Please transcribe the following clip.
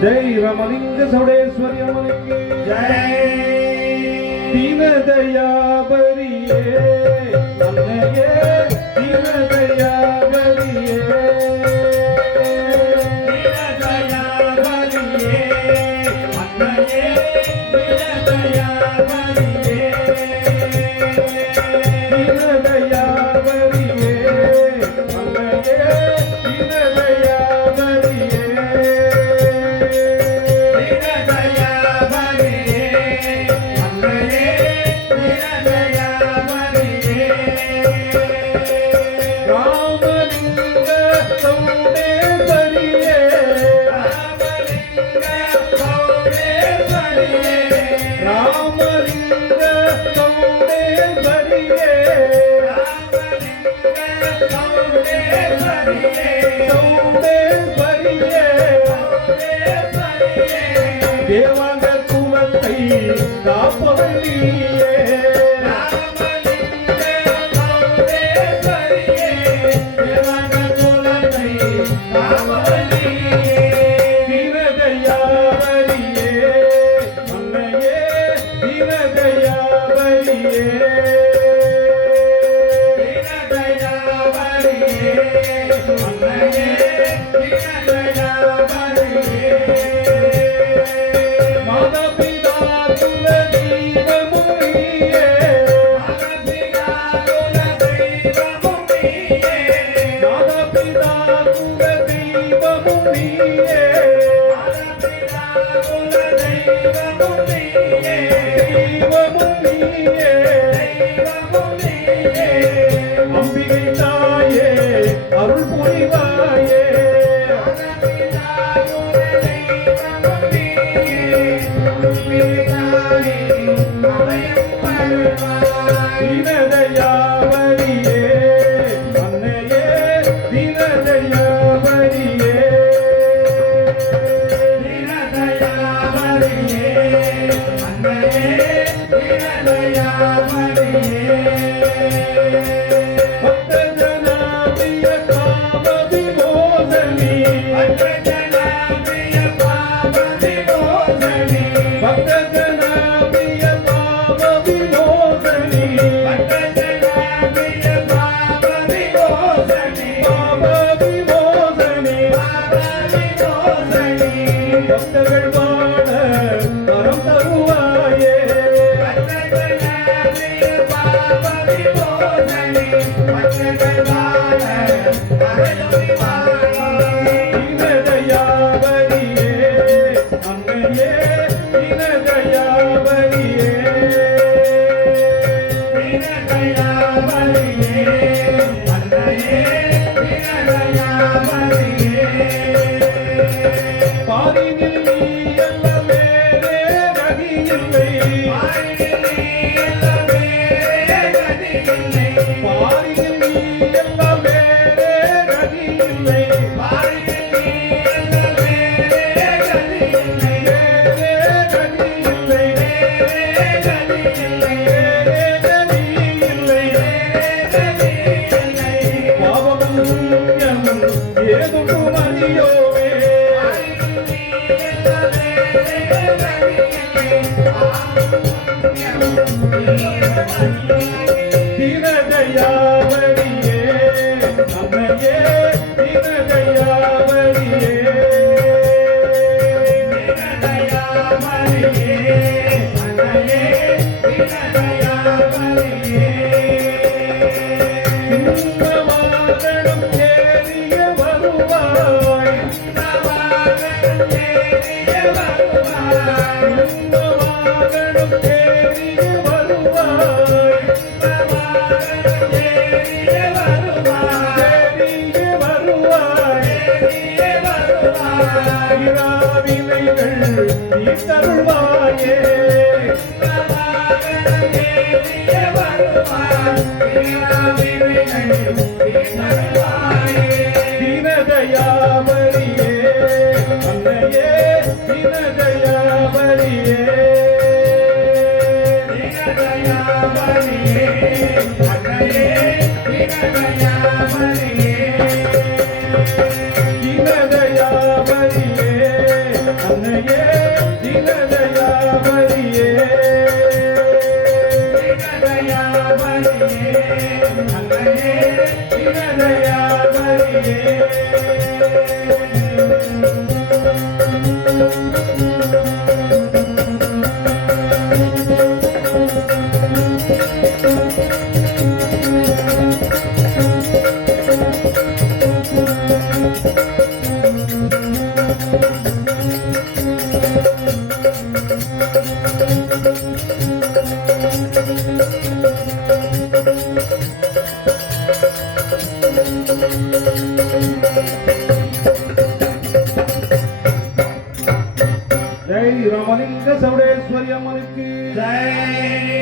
जय रामलिंग सौडेश्वरी अम्मा की जय। दीन दया बरिये अन्नये दीन दया बरिये दीन दया बरिये अन्नये दीन दया बरिये दीन दया बरिये अन्नये दीन दया बरिये தேவாங்கர் குலத்தை காப்பவள்ளியே தீனதயாவரியே அன்னையே தீனதயாவரியே அம்பிகை தாயே அருள் புரிவாயே தீனதயாவரியே அன்னையே தீனதயாவரியே பக்தர்கள் வாழ வரம் தருவாயே தீனதயாவரியே அன்னையே தீனதயாவரியே பாரினில் நீ அல்ல வேறே கதி இல்லை பாரினில் நீ அல்ல வேறே கதி இல்லை பாவமும் புண்ணியமும் ஏதும் அறியோவே தீனதயாவரியே அன்னையே தீனதயாவரியே இன்பவாகனம் ஏறிய வருவாய் இன்பவாகனம் ஏறிய வருவாய் வினைகள் நீ தருவாயே தீனதயாவரியே அன்னையே தீனதயாவரியே தீனதயாவரியே ஜெய் ராமலிங்க சௌடேஸ்வரி அம்மனுக்கு ஜெய்